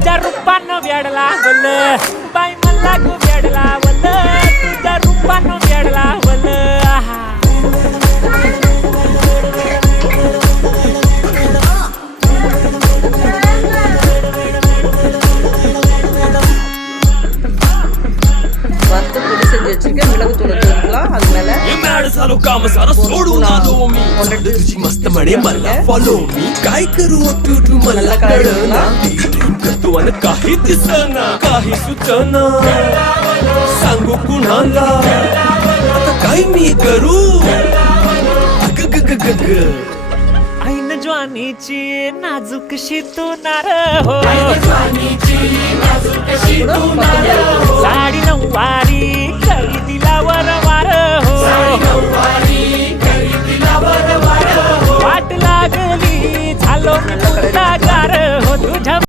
तुझ्या रूपानं वेडला वल बाई मला गो वेडला वल तुझ्या रूपानं वेडला वल मस्त म्हणे मला फॉलो मी काय करू तू मला कळना करतो आणि काही दिसना काही सुचना सांगू कुणाला आता काय मी करू ऐन ज्वानीची नाजूकशी तू नार हो साडी नऊवारी करी दिला वरवार हो वाट लागली झालो मी तुझा